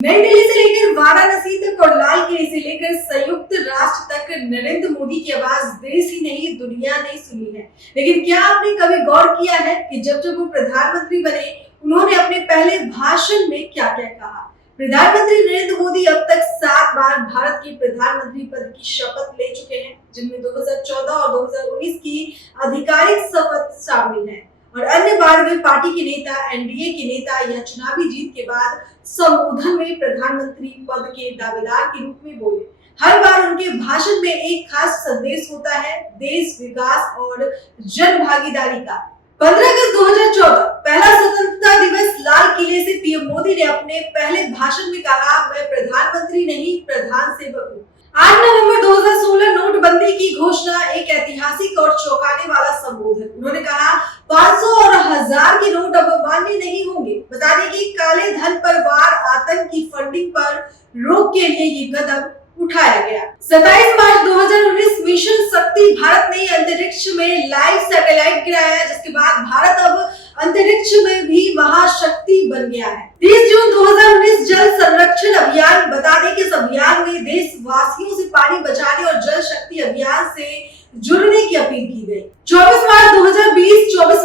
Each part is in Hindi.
नई दिल्ली से लेकर वाराणसी तक और लाल किले से लेकर संयुक्त राष्ट्र तक नरेंद्र मोदी की आवाज देश ही नहीं दुनिया ने सुनी है। लेकिन क्या आपने कभी गौर किया है कि जब जब वो प्रधानमंत्री बने उन्होंने अपने पहले भाषण में क्या क्या कहा। प्रधानमंत्री नरेंद्र मोदी अब तक 7 बार भारत के प्रधानमंत्री पद की शपथ ले चुके हैं, जिनमें 2014 और 2019 की आधिकारिक शपथ शामिल है और अन्य बार वे पार्टी के नेता, एनडीए के नेता या चुनावी जीत के बाद संबोधन में प्रधानमंत्री पद के दावेदार के रूप में बोले। हर बार उनके भाषण में एक खास संदेश होता है, देश, विकास और जन भागीदारी का। 15 अगस्त 2014 पहला स्वतंत्रता दिवस, लाल किले से पीएम मोदी ने अपने पहले भाषण में कहा, मैं प्रधानमंत्री नहीं प्रधान सेवक हूँ। 8 नवंबर 2016 नोटबंदी की घोषणा, एक ऐतिहासिक और चौंकाने वाला संबोधन। उन्होंने कहा 500 और 1000 के नोट अब मान्य नहीं होंगे। बता दें कि काले धन पर वार, आतंक की फंडिंग पर रोक के लिए ये कदम उठाया गया। 27 मार्च 2019 मिशन शक्ति, भारत ने अंतरिक्ष में लाइव सैटेलाइट गिराया, जिसके बाद भारत अब अंतरिक्ष में भी महाशक्ति बन गया है। 30 जून 2019 जल संरक्षण अभियान। बता दें कि इस अभियान में देशवासियों से पानी बचाने और जल शक्ति अभियान से जुड़ने की अपील की गई। 24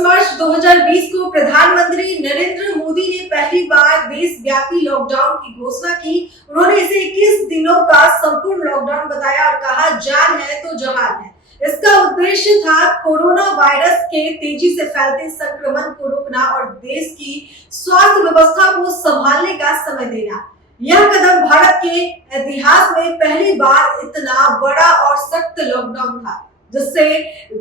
मार्च 2020 को प्रधानमंत्री नरेंद्र मोदी ने पहली बार देशव्यापी लॉकडाउन की घोषणा की। उन्होंने इसे 21 दिनों का संपूर्ण लॉकडाउन बताया और कहा, जान है तो जहान है। इसका उद्देश्य था कोरोना वायरस के तेजी से फैलते संक्रमण को रोकना और देश की स्वास्थ्य व्यवस्था को संभालने का समय देना। यह कदम भारत के इतिहास में पहली बार इतना बड़ा और सख्त लॉकडाउन था, जिससे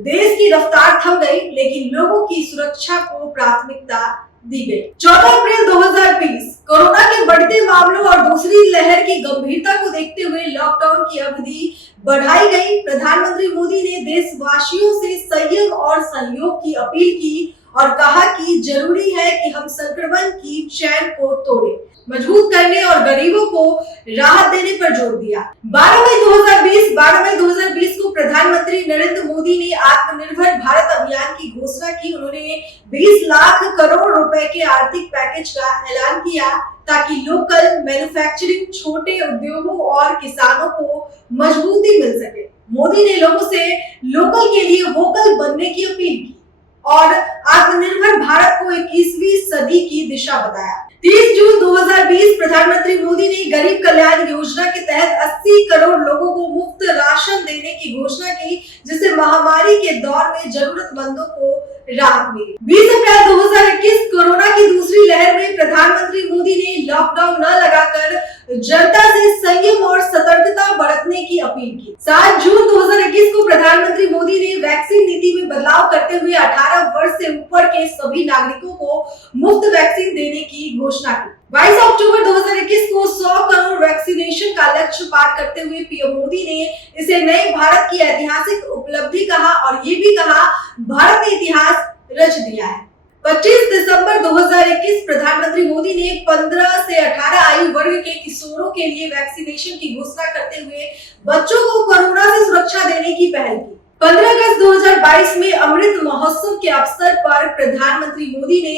देश की रफ्तार थम गई, लेकिन लोगों की सुरक्षा को प्राथमिकता दी गई। 14 अप्रैल 2020 कोरोना के बढ़ते मामलों और दूसरी लहर की गंभीरता को देखते हुए लॉकडाउन की अवधि बढ़ाई गई। प्रधानमंत्री मोदी ने देशवासियों से संयम और सहयोग की अपील की और कहा कि जरूरी है कि हम संक्रमण की चैन को तोड़ें, मजबूत करने और गरीबों को राहत देने पर जोर दिया। 12 मई 2020 को प्रधानमंत्री नरेंद्र मोदी ने आत्मनिर्भर भारत अभियान की घोषणा की। उन्होंने 20 लाख करोड़ रुपए के आर्थिक पैकेज का ऐलान किया ताकि लोकल मैन्युफैक्चरिंग, छोटे उद्योगों और किसानों को मजबूती मिल सके। मोदी ने लोगों से लोकल के लिए वोकल बनने की अपील की और आत्मनिर्भर भारत को 21वीं सदी की दिशा बताया। 30 जून 2020 प्रधानमंत्री मोदी ने गरीब कल्याण योजना के तहत 80 करोड़ लोगों को मुफ्त राशन देने की घोषणा की, जिससे महामारी के दौर में जरूरतमंदों को राहत मिली। 20 अप्रैल 2021 कोरोना की दूसरी लहर में प्रधानमंत्री मोदी ने लॉकडाउन न लगाकर जनता से संयम और सतर्कता बरतने की अपील की। 7 जून 2021 को प्रधानमंत्री मोदी ने वैक्सीन नीति में बदलाव करते हुए 18 वर्ष से ऊपर के सभी नागरिकों को मुफ्त वैक्सीन देने की घोषणा की। 22 अक्टूबर 2021 को 100 करोड़ वैक्सीनेशन का लक्ष्य पार करते हुए पीएम मोदी ने इसे नए भारत की ऐतिहासिक उपलब्धि कहा और ये भी कहा, भारत ने इतिहास रच दिया है। 25 दिसंबर 2021 प्रधानमंत्री मोदी ने 15 से 18 आयु वर्ग के किशोरों के लिए वैक्सीनेशन की घोषणा करते हुए बच्चों को कोरोना से सुरक्षा देने की पहल की। 15 अगस्त 2022 में अमृत महोत्सव के अवसर पर प्रधानमंत्री मोदी ने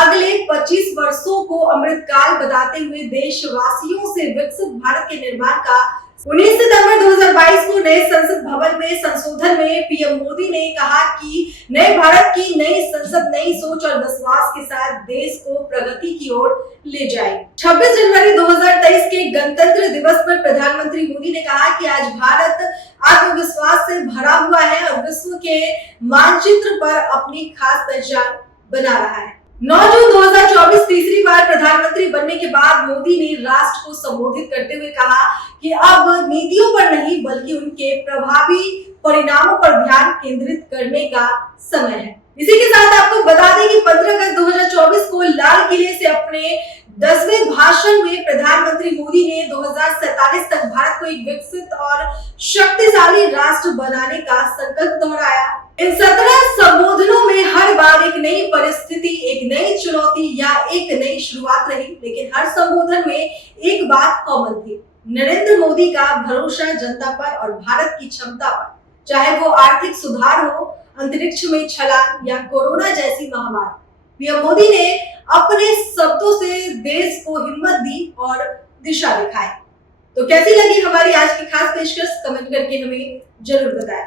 अगले 25 वर्षों को अमृतकाल बताते हुए देशवासियों से विकसित भारत के निर्माण का 19 सितंबर 2022 को नए संसद भवन में संशोधन में पीएम मोदी ने कहा कि नए भारत की नई संसद नई सोच और विश्वास के साथ देश को प्रगति की ओर ले जाएगी। 26 जनवरी 2023 के गणतंत्र दिवस पर प्रधानमंत्री मोदी ने कहा कि आज भारत आत्मविश्वास से भरा हुआ है और विश्व के मानचित्र पर अपनी खास पहचान बना रहा है। 9 जून 2024 तीसरी बार प्रधानमंत्री बनने के बाद मोदी ने राष्ट्र को संबोधित करते हुए कहा कि अब नीतियों पर नहीं बल्कि उनके प्रभावी परिणामों पर ध्यान केंद्रित करने का समय है। इसी के साथ आपको बता दें कि 15 अगस्त 2024 को लाल किले से अपने 10वें भाषण में प्रधानमंत्री मोदी ने 2047 तक भारत को एक विकसित और शक्तिशाली राष्ट्र बनाने का संकल्प दोहराया। इन 17 संबोधनों में हर बार एक नई परिस्थिति, एक नई चुनौती या एक नई शुरुआत रही, लेकिन हर संबोधन में एक बात कॉमन थी, नरेंद्र मोदी का भरोसा जनता पर और भारत की क्षमता पर। चाहे वो आर्थिक सुधार हो, अंतरिक्ष में छलांग या कोरोना जैसी महामारी, पीएम मोदी ने अपने शब्दों से देश को हिम्मत दी और दिशा दिखाए। तो कैसी लगी हमारी आज की खास पेशकश, कमेंट करके हमें जरूर बताएं।